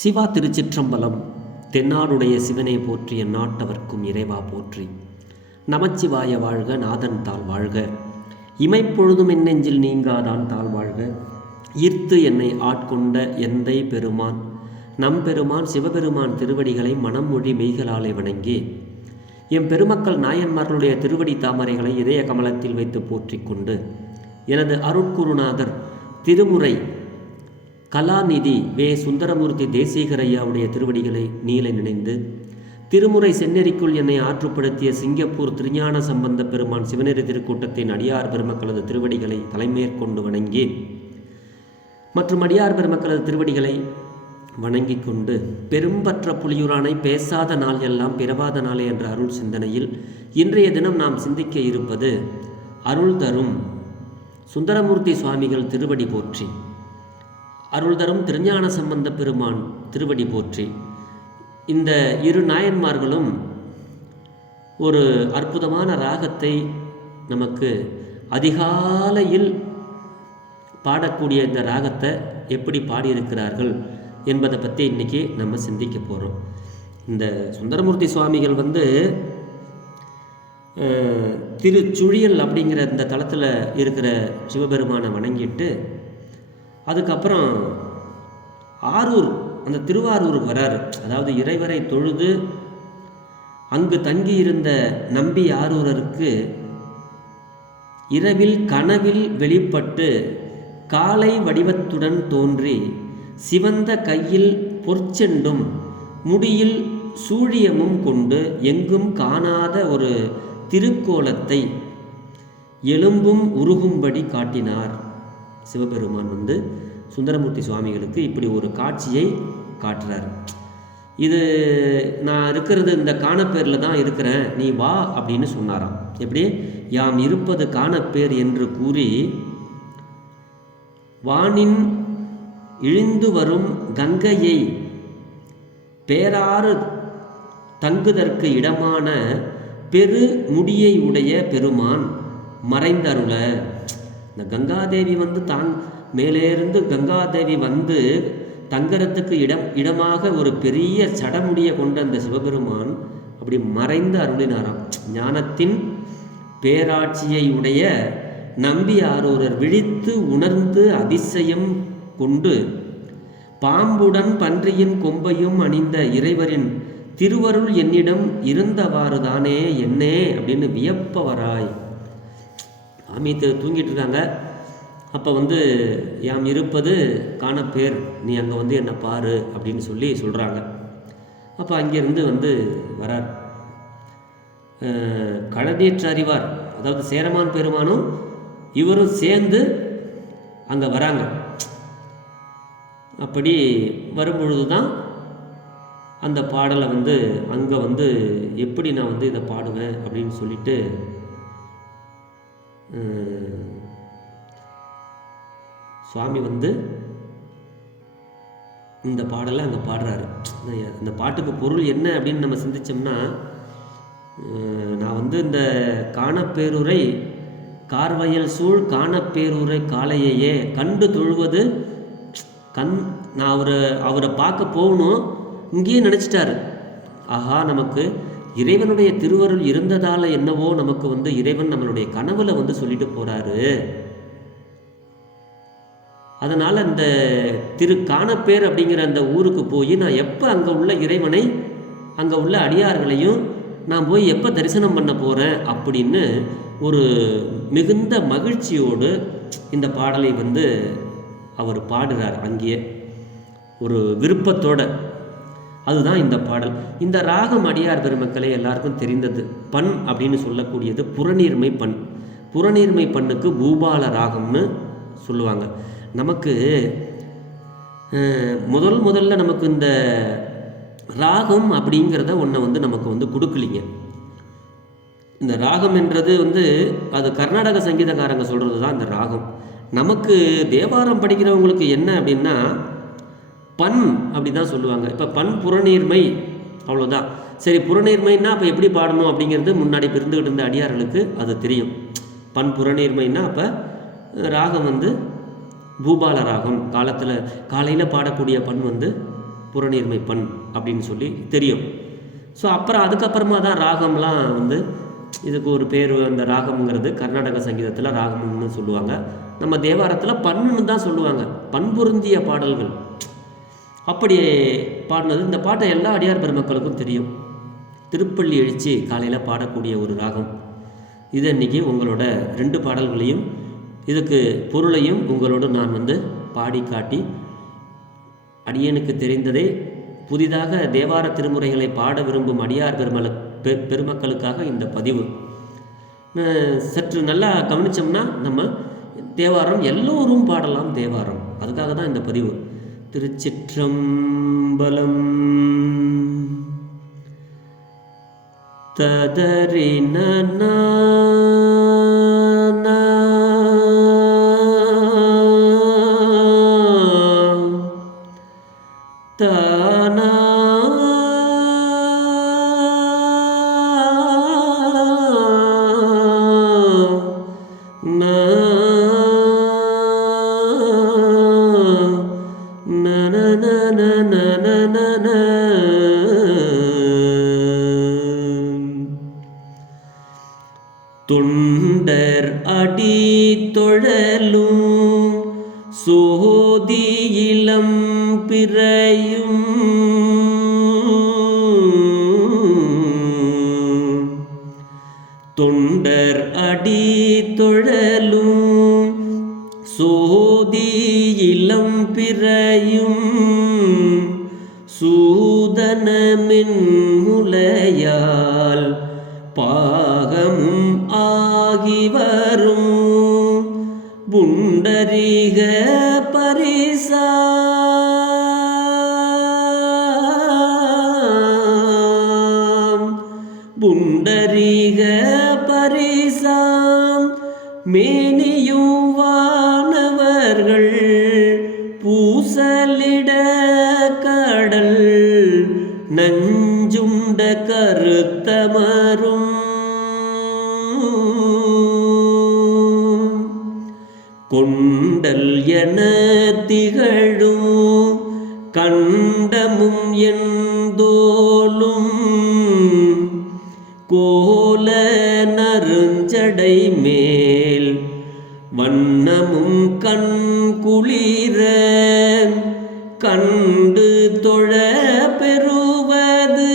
சிவா திருச்சிற்றம்பலம். தென்னாடுடைய சிவனை போற்றி எந்நாட்டவர்க்கும் இறைவா போற்றி. நமச்சிவாய வாழ்க, நாதன் தாள் வாழ்க. இமைப்பொழுதும் என் நெஞ்சில் நீங்காதான் தாள் வாழ்க. ஈர்த்து என்னை ஆட்கொண்ட எந்தை பெருமான் நம்பெருமான் சிவபெருமான் திருவடிகளை மனம் மொழி மெய்களாலே வணங்கி எம் பெருமக்கள் நாயன்மார்களுடைய திருவடி தாமரைகளை இதய கமலத்தில் வைத்து போற்றிக் கொண்டு எனது அருட்குருநாதர் திருமுறை கலாநிதி வே. சுந்தரமூர்த்தி தேசிகர் ஐயாவுடைய திருவடிகளை நீல நினைந்து திருமுறை செந்நெறிக்குள் என்னை ஆற்றுப்படுத்திய சிங்கப்பூர் திருஞான சம்பந்த பெருமான் சிவநெறி திருக்கூட்டத்தின் அடியார் பெருமக்களது திருவடிகளை தலைமேற்கொண்டு வணங்கி மற்றும் அடியார் பெருமக்களது திருவடிகளை வணங்கி கொண்டு பெரும்பற்ற புலியூரானை பேசாத நாள் எல்லாம் பிறவாத நாளே என்ற அருள் சிந்தனையில் இன்றைய தினம் நாம் சிந்திக்க இருப்பது அருள் தரும் சுந்தரமூர்த்தி சுவாமிகள் திருவடி போற்றி, அருள் தரும் திருஞான சம்பந்த பெருமான் திருவடி போற்றி. இந்த இரு நாயன்மார்களும் ஒரு அற்புதமான ராகத்தை நமக்கு அதிகாலையில் பாடக்கூடிய இந்த ராகத்தை எப்படி பாடியிருக்கிறார்கள் என்பதை பற்றி இன்றைக்கி நம்ம சிந்திக்க போகிறோம். இந்த சுந்தரமூர்த்தி சுவாமிகள் திருச்சுழியல் அப்படிங்கிற இந்த தளத்தில் இருக்கிற சிவபெருமானை வணங்கிட்டு அதுக்கப்புறம் ஆரூர், அந்த திருவாரூருக்கு வராரு. அதாவது இறைவரை தொழுது அங்கு தங்கியிருந்த நம்பி ஆரூரருக்கு இரவில் கனவில் வெளிப்பட்டு காலை வடிவத்துடன் தோன்றி சிவந்த கையில் பொற்செண்டும் முடியில் சூழியமும் கொண்டு எங்கும் காணாத ஒரு திருக்கோலத்தை எலும்பும் உருகும்படி காட்டினார். சிவபெருமான் சுந்தரமூர்த்தி சுவாமிகளுக்கு இப்படி ஒரு காட்சியை காட்டுறார். இது நான் இருக்கிறது இந்த காணப்பேரில் தான் இருக்கிறேன், நீ வா அப்படின்னு சொன்னாராம். எப்படி? யாம் இருப்பது காணப்பேர் என்று கூறி வானின் இழிந்து வரும் கங்கையை பேராறு தங்குதற்கு இடமான பெரு முடியை உடைய பெருமான் மறைந்தருள. இந்த கங்காதேவி தான் மேலேருந்து கங்காதேவி தங்கறதுக்கு இடமாக ஒரு பெரிய சடமுடியை கொண்ட அந்த சிவபெருமான் அப்படி மறைந்து அருளினாராம். ஞானத்தின் பேராட்சியை உடைய நம்பி ஆரூரர் விழித்து உணர்ந்து அதிசயம் கொண்டு பாம்புடன் பன்றியின் கொம்பையும் அணிந்த இறைவரின் திருவருள் என்னிடம் இருந்தவாறு தானே என்னே அப்படின்னு வியப்பவராய். சாமி தூங்கிட்டு இருக்காங்க. அப்போ யாம் இருப்பது காணப்பேர், நீ அங்கே என்னை பாரு அப்படின்னு சொல்கிறாங்க. அப்போ அங்கேருந்து வரார். கடனேற்று அறிவார், அதாவது சேரமான் பெருமானும் இவரும் சேர்ந்து அங்கே வராங்க. அப்படி வரும்பொழுது தான் அந்த பாடலை அங்கே எப்படி நான் இதை பாடுவேன் அப்படின்னு சொல்லிட்டு சுவாமி இந்த பாடலை அங்கே பாடுறாரு. அந்த பாட்டுக்கு பொருள் என்ன அப்படின்னு நம்ம சிந்திச்சோம்னா, நான் இந்த காணப்பேருரை கார்வயல் சூழ் காணப்பேருரை காளையையே கண்டு தொழுவது நான் அவரை பார்க்க போகணும், இங்கேயே நினச்சிட்டாரு. ஆஹா, நமக்கு இறைவனுடைய திருவருள் இருந்ததால் என்னவோ நமக்கு இறைவன் நம்மளுடைய கனவுல சொல்லிட்டு போகிறாரு. அதனால் அந்த காணப்பேர் அப்படிங்கிற அந்த ஊருக்கு போய் நான் எப்போ அங்கே உள்ள இறைவனை அங்கே உள்ள அடியார்களையும் நான் போய் எப்போ தரிசனம் பண்ண போகிறேன் அப்படின்னு ஒரு மிகுந்த மகிழ்ச்சியோடு இந்த பாடலை அவர் பாடுறார். அங்கேயே ஒரு விருப்பத்தோடு. அதுதான் இந்த பாடல். இந்த ராகம் அடியார் பெருமக்களே எல்லாருக்கும் தெரிந்தது. பண் அப்படின்னு சொல்லக்கூடியது புறநீர்மை பண். புறநீர்மை பண்ணுக்கு பூபால ராகம்னு சொல்லுவாங்க. நமக்கு முதல்ல நமக்கு இந்த ராகம் அப்படிங்கிறத ஒன்றை நமக்கு கொடுக்கலிங்க. இந்த ராகம் என்றது அது கர்நாடக சங்கீதக்காரங்க சொல்கிறது தான் இந்த ராகம். நமக்கு தேவாரம் படிக்கிறவங்களுக்கு என்ன அப்படின்னா பண் அப்படி தான் சொல்லுவாங்க. இப்போ பண் புறநீர்மை அவ்வளோதான். சரி, புறநீர்மைன்னா அப்போ எப்படி பாடணும் அப்படிங்கிறது முன்னாடி பிறந்துக்கிட்டு இருந்த அடியார்களுக்கு அது தெரியும். பண் புறநீர்மைன்னா அப்போ ராகம் பூபால ராகம். காலையில் பாடக்கூடிய பண் புறநீர்மை பண் அப்படின்னு சொல்லி தெரியும். ஸோ அப்புறம் அதுக்கப்புறமா தான் ராகம்லாம் வந்து இதுக்கு ஒரு பேர். அந்த ராகம்ங்கிறது கர்நாடக சங்கீதத்தில் ராகம்னு சொல்லுவாங்க. நம்ம தேவாரத்தில் பண்ணுன்னு தான் சொல்லுவாங்க. பண்பொருந்திய பாடல்கள் அப்படி பாடினது. இந்த பாட்டை எல்லா அடியார் பெருமக்களுக்கும் தெரியும். திருப்பள்ளி எழுச்சி காலையில் பாடக்கூடிய ஒரு ராகம் இது. இன்றைக்கி உங்களோட 2 பாடல்களையும் இதுக்கு பொருளையும் உங்களோடு நான் வந்து பாடி காட்டி, அடியனுக்கு தெரிந்ததை புதிதாக தேவார திருமுறைகளை பாட விரும்பும் அடியார் பெருமக்களுக்காக இந்த பதிவு. சற்று நல்லா கவனித்தோம்னா நம்ம தேவாரம் எல்லோரும் பாடலாம் தேவாரம். அதுக்காக தான் இந்த பதிவு. திருச்சிற்றம்பலம். ததறின தானா தொண்டர் அடி தொழலும் சோதி இளம் பிறையும் தொண்டர் அடி தொழலும் சோதி இளம் பிறையும் சூதனமின் முலையால் பாகமும் ஆகி வரும் புண்டரீக பரிசாம் புண்டரீக பரிசாம் மேனியும் வானவர்கள் பூசலிட கடல் நஞ்சுண்ட கருத்தமரும் கொண்டல் என திகழும் கண்டமும் எந்தோலும் கோல நறுஞ்சடை மேல் வண்ணமும் கண் குளிர கண்டு தொழ பெறுவது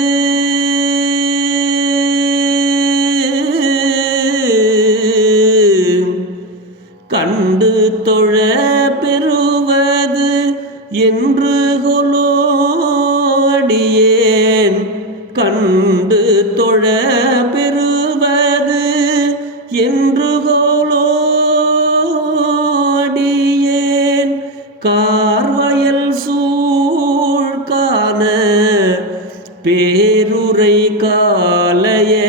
கண்டு தொழ பெறுவது என்று கொலோடியேன் கண்டு தொழ பெறுவது என்று கொலோடியேன் கார்வயல் சூழ்கான பேருரை காலையே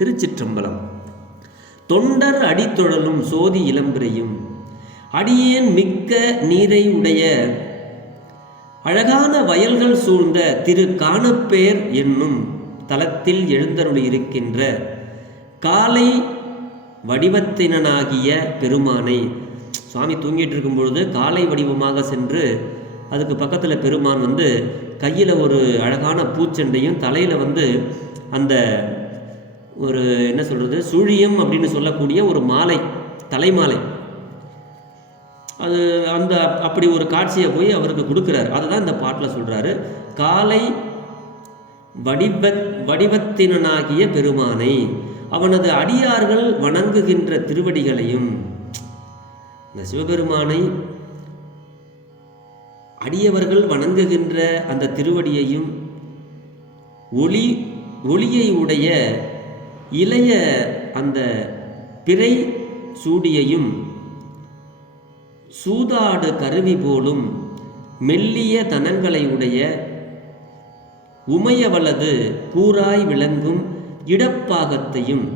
திருச்சிற்றம்பலம். தொண்டர் அடித்தொழலும் சோதி இளம்பிரையும் அடியேன் மிக்க நீரை உடைய அழகான வயல்கள் சூழ்ந்த திரு காணப்பேர் என்னும் தலத்தில் எழுந்தருளி இருக்கின்ற காலை வடிவத்தினாகிய பெருமானை. சுவாமி தூங்கிட்டு இருக்கும் பொழுது காலை வடிவமாக சென்று அதுக்கு பக்கத்தில் பெருமான் வந்து கையில் ஒரு அழகான பூச்செண்டையும் தலையில் வந்து அந்த ஒரு என்ன சொல்கிறது சுழியம் அப்படின்னு சொல்லக்கூடிய ஒரு மாலை, தலைமாலை, அது அந்த அப்படி ஒரு காட்சியை போய் அவருக்கு கொடுக்குறாரு. அதுதான் இந்த பாட்டில் சொல்கிறாரு. காலை வடிவத்தினாகிய பெருமானை, அவனது அடியார்கள் வணங்குகின்ற திருவடிகளையும், இந்த சிவபெருமானை அடியவர்கள் வணங்குகின்ற அந்த திருவடியையும் ஒளியை உடைய இளைய அந்த பிறை சூடியையும் சூதாடு கருவி போலும் மெல்லிய தனங்களை உடைய உமையவளது கூராய் விளங்கும் இடப்பாகத்தையும்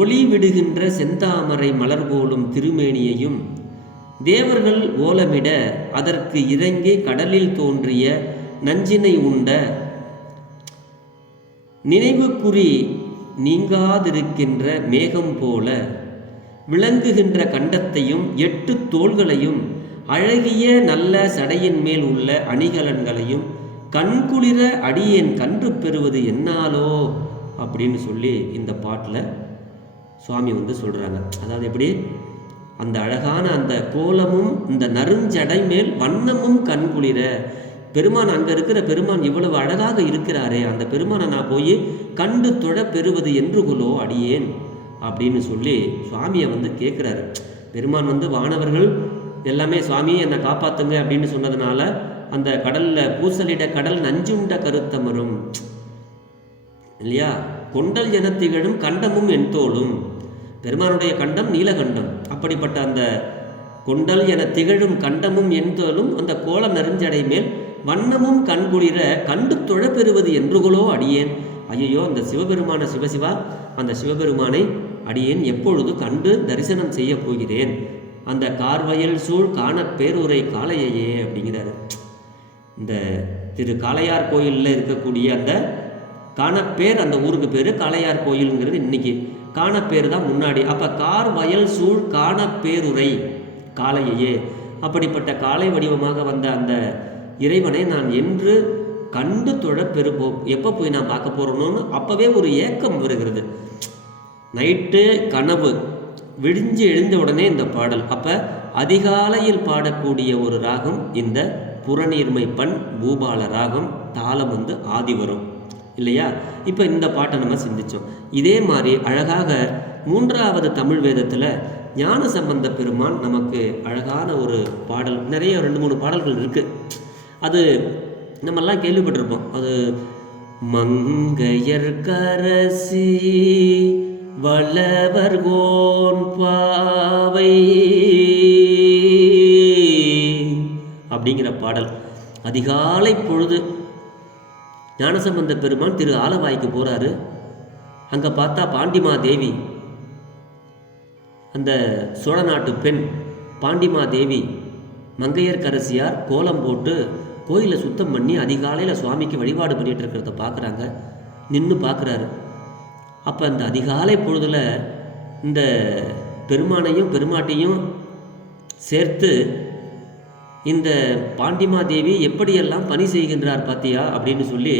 ஒளி விடுகின்ற செந்தாமரை மலர் போலும் திருமேனியையும் தேவர்கள் ஓலமிட அதற்கு இறங்கி கடலில் தோன்றிய நஞ்சினை உண்ட நினைவுக்குறி நீங்காதிருக்கின்ற மேகம் போல விளங்குகின்ற கண்டத்தையும் 8 தோள்களையும் அழகிய நல்ல சடையின் மேல் உள்ள அணிகலன்களையும் கண்குளிர அடியேன் கன்று பெறுவது என்னாலோ அப்படின்னு சொல்லி இந்த பாட்டில் சுவாமி சொல்கிறாங்க. அதாவது எப்படி அந்த அழகான அந்த கோலமும் இந்த நறுஞ்சடை மேல் வண்ணமும் கண்குளிர, பெருமான் அங்கே இருக்கிற பெருமான் இவ்வளவு அழகாக இருக்கிறாரே, அந்த பெருமானை நான் போய் கண்டு தொழ பெறுவது என்று கொலோ அடியேன் அப்படின்னு சொல்லி சுவாமியை கேட்குறாரு. பெருமான் வானவர்கள் எல்லாமே சுவாமி என்னை காப்பாற்றுங்க அப்படின்னு சொன்னதுனால அந்த கடலில் பூசலிட கடல் நஞ்சுண்ட கருத்தமரும் இல்லையா, கொண்டல் என திகழும் கண்டமும் என் தோளும். பெருமானுடைய கண்டம் நீலகண்டம். அப்படிப்பட்ட அந்த கொண்டல் என திகழும் கண்டமும் என் தோளும் அந்த கோல நெருஞ்சடை மேல் வண்ணமும் கண்குளிர கண்டு தொழ பெறுவது என்றுகளோ அடியேன். ஐயோ, அந்த சிவபெருமான சிவசிவா, அந்த சிவபெருமானை அடியேன் எப்பொழுது கண்டு தரிசனம் செய்ய போகிறேன்? அந்த கார்வயல் சூழ் காண பேருரை காளையையே அப்படிங்கிறாரு. இந்த திரு காளையார் கோயிலில் இருக்கக்கூடிய அந்த காணப்பேர், அந்த ஊருக்கு பேர் காளையார் கோயிலுங்கிறது இன்னைக்கு. காணப்பேர் தான் முன்னாடி. அப்போ கார் வயல் சூழ் காணப்பேருரை காளையையே, அப்படிப்பட்ட காளை வடிவமாக வந்த அந்த இறைவனை நான் என்று கண்டு தொழ பெறுவோம். எப்போ போய் நான் பார்க்க போகிறோன்னு அப்போவே ஒரு ஏக்கம் வருகிறது. நைட்டு கனவு விடிஞ்சு எழுந்த உடனே இந்த பாடல். அப்போ அதிகாலையில் பாடக்கூடிய ஒரு ராகம் இந்த புறநீர்மை பண் பூபால ராகம். தாளம் ஆதி வரும் இல்லையா? இப்போ இந்த பாட்டை நம்ம சிந்தித்தோம். இதே மாதிரி அழகாக 3வது தமிழ் வேதத்தில் ஞான சம்பந்த பெருமான் நமக்கு அழகான ஒரு பாடல், நிறைய 2-3 பாடல்கள் இருக்குது. அது நம்மெல்லாம் கேள்விப்பட்டிருப்போம். அது மங்கையர் கரசி வளவர்கோன் பாவை அப்படிங்கிற பாடல். அதிகாலை பொழுது ஞானசம்பந்த பெருமான் திரு ஆலவாய்க்கு போகிறாரு. அங்கே பார்த்தா பாண்டிமா தேவி, அந்த சோழ நாட்டு பெண் பாண்டிமா தேவி மங்கையர்க்கரசியார் கோலம் போட்டு கோயிலை சுத்தம் பண்ணி அதிகாலையில் சுவாமிக்கு வழிபாடு பண்ணிகிட்டு இருக்கிறத பார்க்குறாங்க. நின்று பார்க்குறாரு. அப்போ அந்த அதிகாலை பொழுதில் இந்த பெருமானையும் பெருமாட்டையும் சேர்த்து இந்த பாண்டிமாதேவி எப்படியெல்லாம் பணி செய்கின்றார் பார்த்தியா அப்படின்னு சொல்லி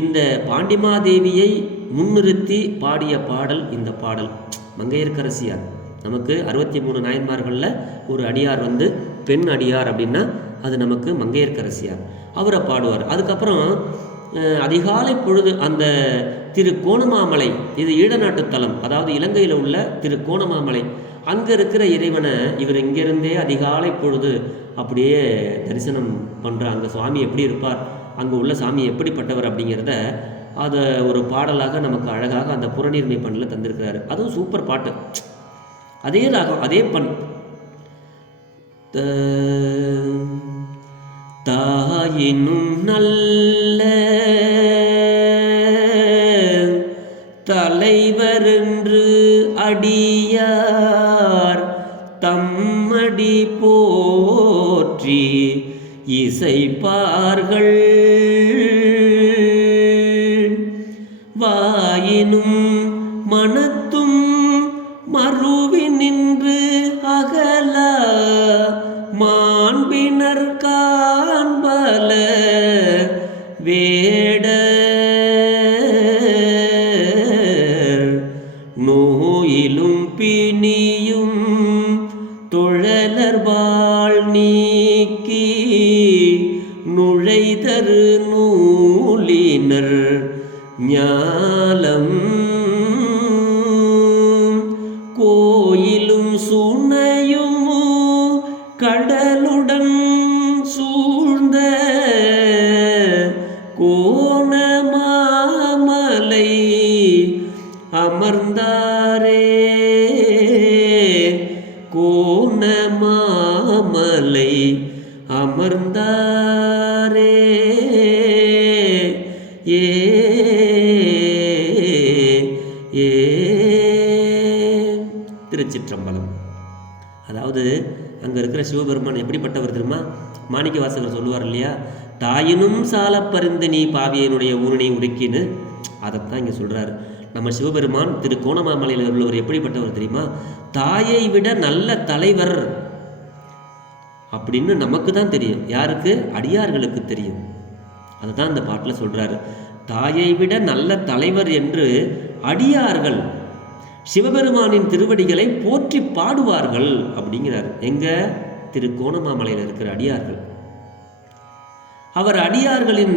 இந்த பாண்டிமாதேவியை முன்னிறுத்தி பாடிய பாடல் இந்த பாடல். மங்கையர்க்கரசியார் நமக்கு 63 நாயன்மார்களில் ஒரு அடியார் பெண் அடியார் அப்படின்னா அது நமக்கு மங்கையர்க்கரசியார். அவரை பாடுவார். அதுக்கப்புறம் அதிகாலை பொழுது அந்த திரு கோணமாமலை, இது ஈழநாட்டு தலம், அதாவது இலங்கையில் உள்ள திரு கோணமாமலை, அங்கே இருக்கிற இறைவனை இவர் இங்கேருந்தே அதிகாலை பொழுது அப்படியே தரிசனம் பண்ணுற அங்கே சுவாமி எப்படி இருப்பார், அங்கே உள்ள சாமி எப்படிப்பட்டவர் அப்படிங்கிறத அதை ஒரு பாடலாக நமக்கு அழகாக அந்த புறநீர்மை பண்ணில் தந்திருக்கிறாரு. அதுவும் சூப்பர் பாட்டு. அதே ராகம், அதே பண். தாயினும் நல்ல தலைவர் என்று அடியார் தம்மடி போற்றி இசைப்பார்கள். வாயினும் மனத்தும் மறுவி நின்று அகல மாண்பினர் காண்பல வேட நோயிலும் பிணியும் தொழலர்வாள் நீக்கி நுழைதரு நூலினர் ஞாலம் கோயிலும் சுனையும் கடலுடன் சூழ்ந்த கோணமாமலை அமர்ந்தாரே. கோணமாமலை அமர்ந்தாரே. ஏ ஏ திருச்சிற்றம்பலம். அதாவது அங்கே இருக்கிற சிவபெருமான் எப்படிப்பட்டவர் தெரியுமா? மாணிக்க வாசகர் சொல்லுவார் இல்லையா, தாயினும் சால பருந்து நீ பாவியனுடைய ஊரனை உருக்கின்னு அதைத்தான் இங்கே சொல்கிறாரு. நம்ம சிவபெருமான் திரு கோணமாமலையில் உள்ளவர் எப்படிப்பட்டவர் தெரியுமா? தாயை விட நல்ல தலைவர் அப்படின்னு நமக்கு தான் தெரியும். யாருக்கு? அடியார்களுக்கு தெரியும். அதை தான் இந்த பாட்டில் சொல்கிறாரு. தாயை விட நல்ல தலைவர் என்று அடியார்கள் சிவபெருமானின் திருவடிகளை போற்றி பாடுவார்கள் அப்படிங்கிறார். எங்க? திரு கோணமாமலையில் இருக்கிற அடியார்கள். அவர் அடியார்களின்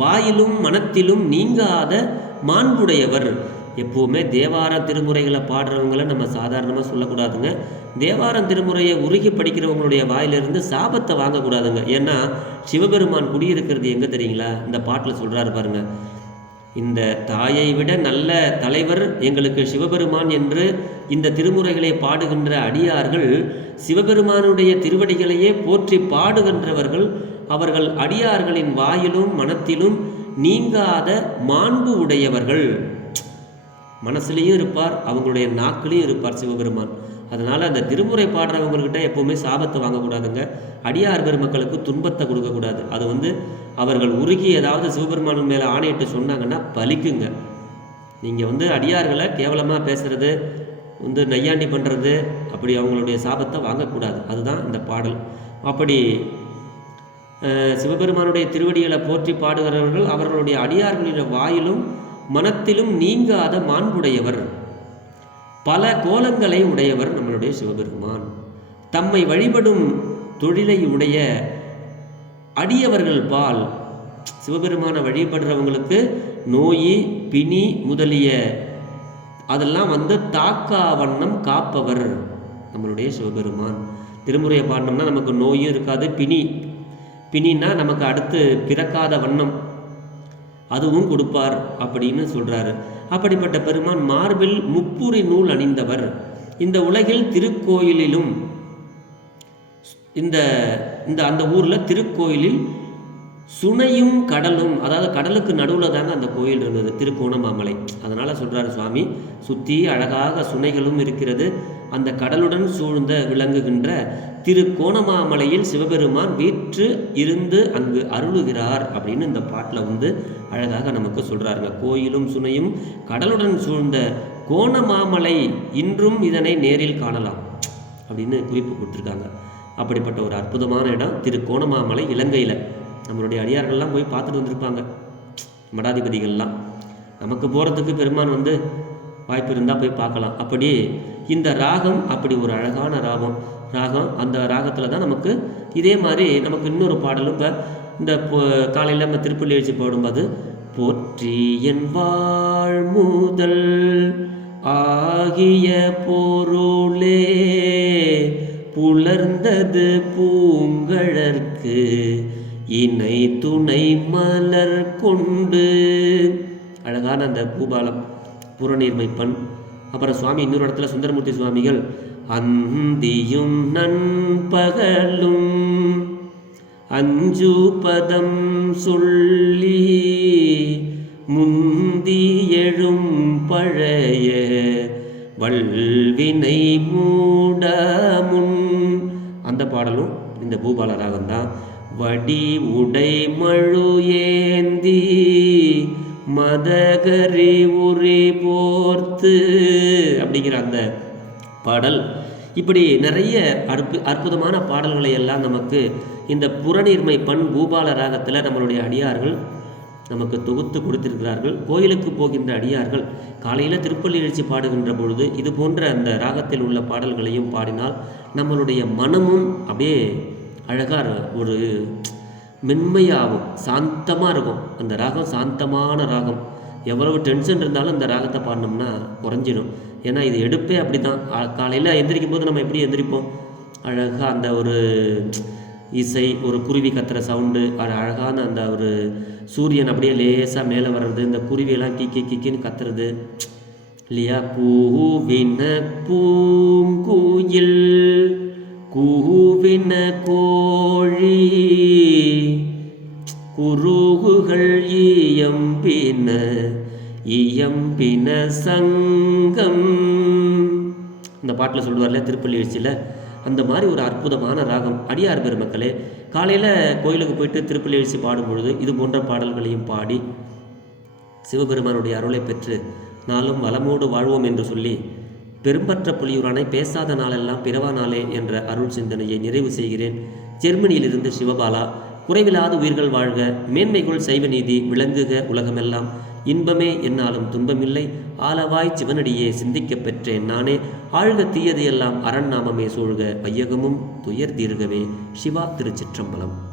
வாயிலும் மனத்திலும் நீங்காத மாண்புடையவர். எப்போவுமே தேவார திருமுறைகளை பாடுறவங்களை நம்ம சாதாரணமாக சொல்லக்கூடாதுங்க. தேவாரம் திருமுறையை உருகி படிக்கிறவங்களுடைய வாயிலிருந்து சாபத்தை வாங்கக்கூடாதுங்க. ஏன்னா சிவபெருமான் குடியிருக்கிறது எங்கே தெரியுங்களா? இந்த பாட்டில் சொல்கிறாரு பாருங்க. இந்த தாயை விட நல்ல தலைவர் எங்களுக்கு சிவபெருமான் என்று இந்த திருமுறைகளை பாடுகின்ற அடியார்கள் சிவபெருமானுடைய திருவடிகளையே போற்றி பாடுகின்றவர்கள். அவர்கள் அடியார்களின் வாயிலும் மனத்திலும் நீங்காத மாண்பு உடையவர்கள். மனசுலையும் இருப்பார், அவங்களுடைய நாக்கிலையும் இருப்பார் சிவபெருமான். அதனால் அந்த திருமுறை பாடுறவங்கக்கிட்ட எப்போவுமே சாபத்தை வாங்கக்கூடாதுங்க. அடியார் பெருமக்களுக்கு துன்பத்தை கொடுக்கக்கூடாது. அது அவர்கள் உருகி ஏதாவது சிவபெருமான் மேலே ஆணையிட்டு சொன்னாங்கன்னா பலிக்குங்க. நீங்கள் அடியார்களை கேவலமாக பேசுகிறது, நையாண்டி பண்ணுறது, அப்படி அவங்களுடைய சாபத்தை வாங்கக்கூடாது. அதுதான் இந்த பாடல். அப்படி சிவபெருமானுடைய திருவடிகளை போற்றி பாடுகிறவர்கள் அவர்களுடைய அடியார்களின் வாயிலும் மனத்திலும் நீங்காத மாண்புடையவர். பல கோலங்களை உடையவர் நம்மளுடைய சிவபெருமான். தம்மை வழிபடும் தொழிலை உடைய அடியவர்கள் பால் சிவபெருமான வழிபடுறவங்களுக்கு நோய் பிணி முதலிய அதெல்லாம் தாக்கா வண்ணம் காப்பவர் நம்மளுடைய சிவபெருமான். திருமுறையை பாடினோம்னா நமக்கு நோயும் இருக்காது, பிணின்னா நமக்கு அடுத்து பிறக்காத வண்ணம் அதுவும் கொடுப்பார் அப்படின்னு சொல்கிறாரு. அப்படிப்பட்ட பெருமான் மார்பில் முப்புரி நூல் அணிந்தவர். இந்த உலகில் திருக்கோயிலிலும் அந்த ஊரில் திருக்கோயிலில் சுனையும் கடலும், அதாவது கடலுக்கு நடுவில் தாங்க அந்த கோயில் இருந்தது, திருக்கோணமாமலை. அதனால் சொல்கிறாரு சுவாமி, சுற்றி அழகாக சுனைகளும் இருக்கிறது. அந்த கடலுடன் சூழ்ந்த விளங்குகின்ற திருக்கோணமாமலையில் சிவபெருமான் வீற்று இருந்து அங்கு அருளுகிறார் அப்படின்னு இந்த பாட்டில் அழகாக நமக்கு சொல்கிறாருங்க. கோயிலும் சுனையும் கடலுடன் சூழ்ந்த கோணமாமலை, இன்றும் இதனை நேரில் காணலாம் அப்படின்னு குறிப்பு கொடுத்துருக்காங்க. அப்படிப்பட்ட ஒரு அற்புதமான இடம் திருக்கோணமாமலை, இலங்கையில். நம்மளுடைய அடியார்கள்லாம் போய் பார்த்துட்டு வந்திருப்பாங்க, மடாதிபதிகள்லாம். நமக்கு போகிறதுக்கு பெருமான் வாய்ப்பு இருந்தால் போய் பார்க்கலாம். அப்படி இந்த ராகம் அப்படி ஒரு அழகான ராகம். அந்த ராகத்தில் தான் நமக்கு இதே மாதிரி நமக்கு இன்னொரு பாடலும் இப்போ இந்த காலையில் நம்ம திருப்பள்ளி எழுச்சி பாடும்போது, போற்றி என் வாழ் முதல் ஆகிய பொருளே புலர்ந்தது பூங்கழற்கு இணை துணை மலர் கொண்டு. அழகான அந்த பூபாலம் புறநீர்மைப்பண். அப்புறம் சுவாமி இன்னொரு இடத்துல சுந்தரமூர்த்தி சுவாமிகள் அந்தியும் நண்பகலும் அஞ்சு பதம் சொல்லி முந்தி எழும் பழைய வல்வினை மூடமுன். அந்த பாடலும் இந்த பூபால ராகம்தான். வடி உடை மழு ஏந்தி மதகரி உரி போர்த்து அப்படிங்கிற அந்த பாடல். இப்படி நிறைய அற்புதமான பாடல்களை எல்லாம் நமக்கு இந்த புறநீர்மை பண் பூபால ராகத்தில் நம்மளுடைய அடியார்கள் நமக்கு தொகுத்து கொடுத்திருக்கிறார்கள். கோயிலுக்கு போகின்ற அடியார்கள் காலையில் திருப்பள்ளி எழுச்சி பாடுகின்ற பொழுது இது போன்ற அந்த ராகத்தில் உள்ள பாடல்களையும் பாடினால் நம்மளுடைய மனமும் அப்படியே அழகாக ஒரு மென்மையாகும், சாந்தமாக இருக்கும். அந்த ராகம் சாந்தமான ராகம். எவ்வளவு டென்ஷன் இருந்தாலும் இந்த ராகத்தை பாடினோம்னா குறைஞ்சிடும். ஏன்னா இது எடுப்பே அப்படி தான். காலையில் எந்திரிக்கும் போது நம்ம எப்படி எந்திரிப்போம்? அழகாக அந்த ஒரு இசை, ஒரு குருவி கத்துற சவுண்டு, அழகான அந்த ஒரு சூரியன் அப்படியே லேசாக மேலே வர்றது, இந்த குருவியெல்லாம் கிக்கின்னு கத்துறது இல்லையா? கூவின பூங்குயில் கூவின கோழி குருகுகள் இயம்பின சங்கம். இந்த பாட்டில் சொல்லுவார்ல திருப்பள்ளி எழுச்சியில், அந்த மாதிரி ஒரு அற்புதமான ராகம். அடியார் பெருமக்களே, காலையில் கோயிலுக்கு போயிட்டு திருப்பள்ளி எழுச்சி பாடும் பொழுது இது போன்ற பாடல்களையும் பாடி சிவபெருமானுடைய அருளை பெற்று நாளும் வளமோடு வாழ்வோம் என்று சொல்லி பெரும்பற்ற புலியூரானை பேசாத நாளெல்லாம் பிறவா நாளே என்ற அருள் சிந்தனையை நிறைவு செய்கிறேன். ஜெர்மனியிலிருந்து சிவபாலா. குறைவில்லாத உயிர்கள் வாழ்க, மேன்மைகள் சைவ நீதி விளங்குக உலகமெல்லாம், இன்பமே என்னாலும் துன்பமில்லை, ஆலவாய் சிவனடியே சிந்திக்கப் பெற்றேன் நானே, ஆழ்க தீயது எல்லாம் அரண்நாமமே சூழ்க, வையகமும் துயர் தீர்கவே. சிவா. திருச்சிற்றம்பலம்.